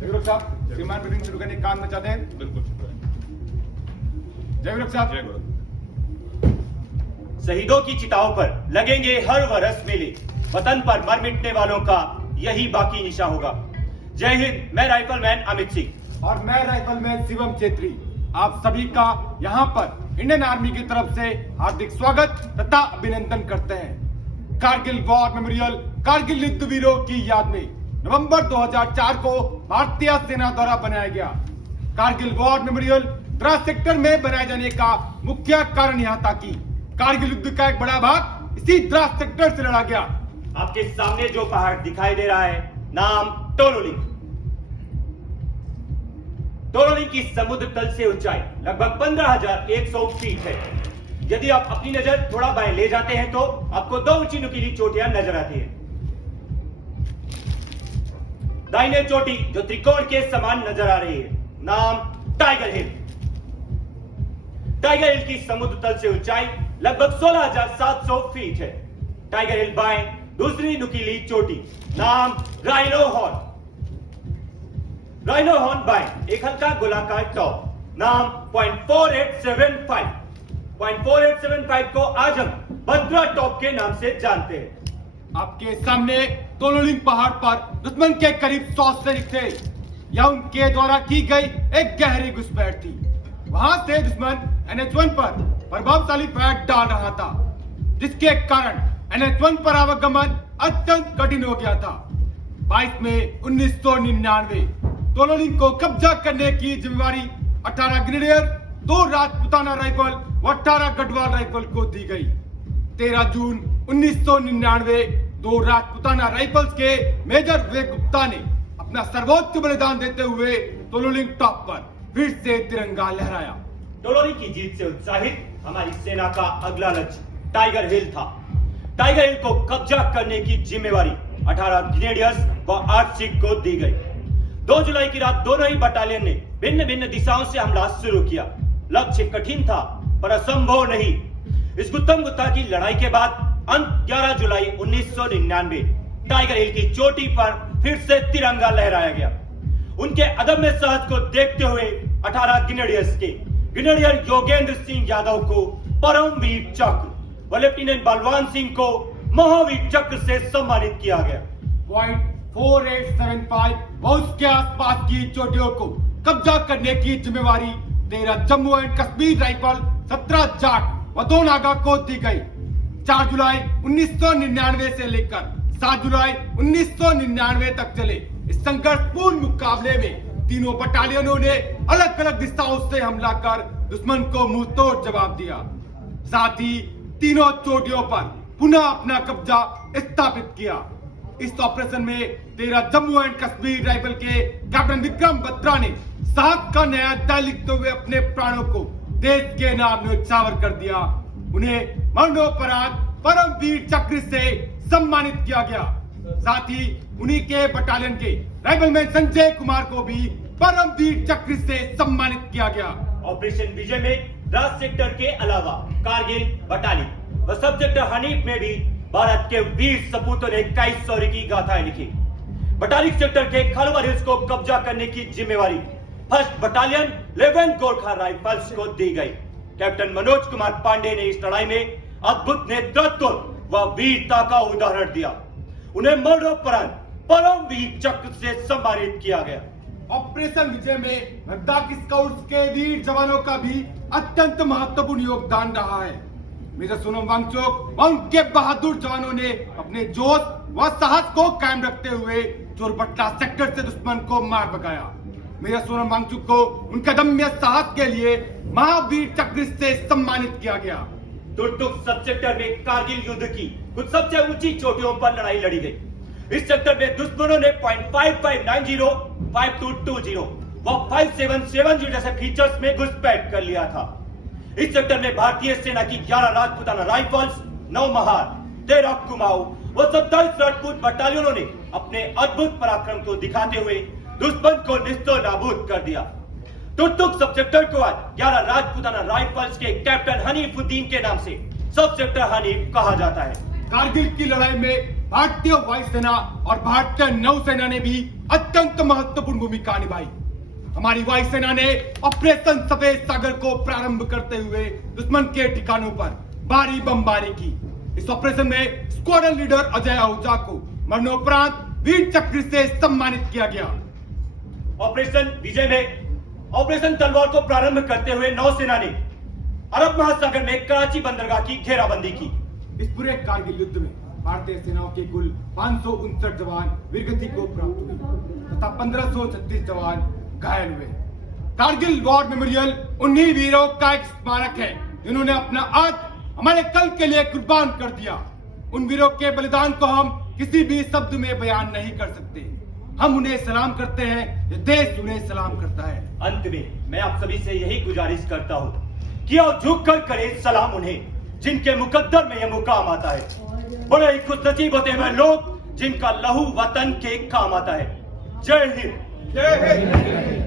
जयवीर साहब, सीमान मीटिंग शुरू करने का काम में चाहते हैं? बिल्कुल शुक्रिया। जयवीर साहब, जय गुरु। शहीदों की चिताओं पर लगेंगे हर वर्ष मेले। वतन पर मर मिटने वालों का यही बाकी निशा होगा। जय हिंद। मैं राइफलमैन अमित सिंह और मैं राइफलमैन शिवम छेत्री आप सभी का यहाँ पर इंडियन आर्मी की तरफ से हार्दिक स्वागत तथा अभिनंदन करते हैं। कारगिल वॉर मेमोरियल कारगिल युद्ध वीरों की याद में नवंबर 2004 को भारतीय सेना द्वारा बनाया गया। Kargil war memorial Dras sector में बनाए जाने का मुख्य कारण यहाँ था कि कारगिल युद्ध का एक बड़ा भाग इसी द्रास सेक्टर से लड़ा गया। आपके सामने जो पहाड़ दिखाई दे रहा है, नाम टोलोलिंग। टोलोलिंग की समुद्र तल से ऊंचाई लगभग 15,100 फीट है। यदि आप अपनी नजर थोड़ा बाएं ले जाते हैं तो आपको दो ऊंची नुकीली चोटियां नजर आती हैं। दाहिने चोटी जो त्रिकोण के समान नजर आ रही है, नाम टाइगर हिल। टाइगर हिल की समुद्र तल से ऊंचाई लगभग 16,700 फीट है। टाइगर हिल बाएं दूसरी नुकीली चोटी, नाम राइनो हॉर्न। राइनो हॉर्न बाएं एक हल्का गोलाकार टॉप, नाम 0.4875। 0.4875 को आज हम भद्रा टॉप के नाम से जानते हैं। आपके सामने टोलोलिंग पहाड़ पर दुश्मन के करीब 100 सैनिक थे। यह उनके द्वारा की गई एक गहरी घुसपैठ थी। वहां से दुश्मन NH1 पर प्रभावशाली फायर डाल रहा था, जिसके कारण NH1 पर आवागमन अत्यंत कठिन हो गया था। 22 मई 1999 टोलोलिंग को कब्जा करने की जिम्मेवारी 18 ग्रेनेडियर, 2 राजपुताना राइफल व 18 गढ़वाल राइफल को दी गई। 13 जून 1999 2 राजपुताना राइफल्स के मेजर विवेक गुप्ता ने अपना सर्वोच्च बलिदान देते हुए टोलोलिंग टॉप पर फिर से तिरंगा लहराया। टोलोलिंग की जीत से उत्साहित हमारी सेना का अगला लक्ष्य टाइगर हिल था। टाइगर हिल को कब्जा करने की जिम्मेवारी 18 ग्रेनेडियर्स व 8 सिख को दी गई। 2 जुलाई की रात दोनों ही बटालियन ने भिन्न भिन्न दिशाओं से हमला शुरू किया। लक्ष्य कठिन था पर असंभव नहीं। इस गुत्तम गुत्ता की लड़ाई के बाद अंत 11 जुलाई 1999 टाइगर हिल की चोटी पर फिर से तिरंगा लहराया गया। उनके अदम्य साहस को देखते हुए 18 ग्रेनेडियर्स के ग्रेनेडियर योगेंद्र सिंह यादव को परमवीर चक्र व लेफ्टिनेंट बलवान सिंह को महावीर चक्र से सम्मानित किया गया। 0.4875 व उसके आसपास की चोटियों को कब्जा करने की जिम्मेवारी 13 जम्मू एंड कश्मीर राइफल, 17 जाट व 2 नागा को दी गई। 4 जुलाई 1999 से लेकर 7 जुलाई 1999 तक चले इस संघर्षपूर्ण मुकाबले में तीनों बटालियनों ने अलग अलग दिशाओं से हमला कर दुश्मन को मुंहतोड़ जवाब दिया। साथ ही तीनों चोटियों पर पुनः अपना कब्जा स्थापित किया। इस ऑपरेशन में 13 जम्मू एंड कश्मीर राइफल के कैप्टन विक्रम बत्रा ने साहस का नया अध्याय लिखते हुए अपने प्राणों को देश के नाम न्यौछावर कर दिया। उन्हें मरणोपरांत परमवीर चक्र से सम्मानित किया गया। साथ ही उन्हीं के बटालियन के राइफलमैन संजय कुमार को भी परमवीर चक्र से सम्मानित किया गया। ऑपरेशन विजय में द्रास सेक्टर के अलावा कारगिल, बटालियन व सब सेक्टर हनीफ में भी भारत के वीर सपूतों ने कई शौर्य की गाथाएं लिखी। बटालियन सेक्टर के खालवर हिल्स को कब्जा करने की जिम्मेवारी 1st बटालियन 11 गोरखा राइफल्स को दी गई। कैप्टन मनोज कुमार पांडे ने इस लड़ाई में अद्भुत नेतृत्व व वीरता का उदाहरण दिया। उन्हें मरणोपरांत परमवीर चक्र से सम्मानित किया गया। ऑपरेशन विजय में लद्दाख स्काउट्स के वीर जवानों का भी अत्यंत महत्वपूर्ण योगदान रहा है। मेजर सोनम वांगचुक व उनके बहादुर जवानों ने अपने जोश व साहस को कायम रखते हुए चोरबट्टा सेक्टर से दुश्मन को मार भगाया। मेजर सोनम वांगचुक को उनके दम्य साहस के लिए महावीर चक्र से सम्मानित किया गया। तुर्तुक सब सेक्टर में कारगिल युद्ध की कुछ सबसे ऊंची चोटियों पर लड़ाई लड़ी गई। इस सेक्टर में दुश्मनों ने 0.5590, 5220 व 5770 जैसे फीचर्स में घुसपैठ कर लिया था। इस सेक्टर में भारतीय सेना की 11 राजपुताना राइफल्स, 9 महार, 13 कुमाऊं व 27 राजपूत बटालियनों ने अपने अद्भुत पराक्रम को दिखाते हुए दुश्मन को निस्तो नाबूद कर दिया। तुर्तुक सब सेक्टर को आज 11 राजपुताना राइफल्स के कैप्टन हनीफुद्दीन के नाम से सब सेक्टर हनीफ कहा जाता है। कारगिल की लड़ाई में भारतीय वायुसेना और भारतीय नौसेना ने भी अत्यंत महत्वपूर्ण भूमिका निभाई। हमारी वायुसेना ने ऑपरेशन सफेद सागर को प्रारंभ करते हुए दुश्मन के ठिकानों पर भारी बमबारी की। इस ऑपरेशन में स्क्वाड्रन लीडर अजय आहूजा को मरणोपरांत वीर चक्र से सम्मानित किया गया। ऑपरेशन विजय में ऑपरेशन तलवार को प्रारंभ करते हुए नौसेना ने अरब महासागर में कराची बंदरगाह की घेराबंदी की। इस पूरे कारगिल युद्ध में भारतीय सेनाओं के कुल 559 जवान वीरगति को प्राप्त हुए तथा 1536 जवान घायल हुए। कारगिल वॉर मेमोरियल उन्हीं वीरों का एक स्मारक है जिन्होंने अपना आज हमारे कल के लिए कुर्बान कर दिया। उन वीरों के बलिदान को हम किसी भी शब्द में बयान नहीं कर सकते। हम उन्हें सलाम करते हैं, ये देश उन्हें सलाम करता है। अंत में मैं आप सभी से यही गुजारिश करता हूँ कि आओ झुक कर करें सलाम उन्हें जिनके मुकद्दर में यह मुकाम आता है। बड़े ही खुशनसीब होते हैं लोग जिनका लहू वतन के काम आता है। जय हिंद। जय हिंद।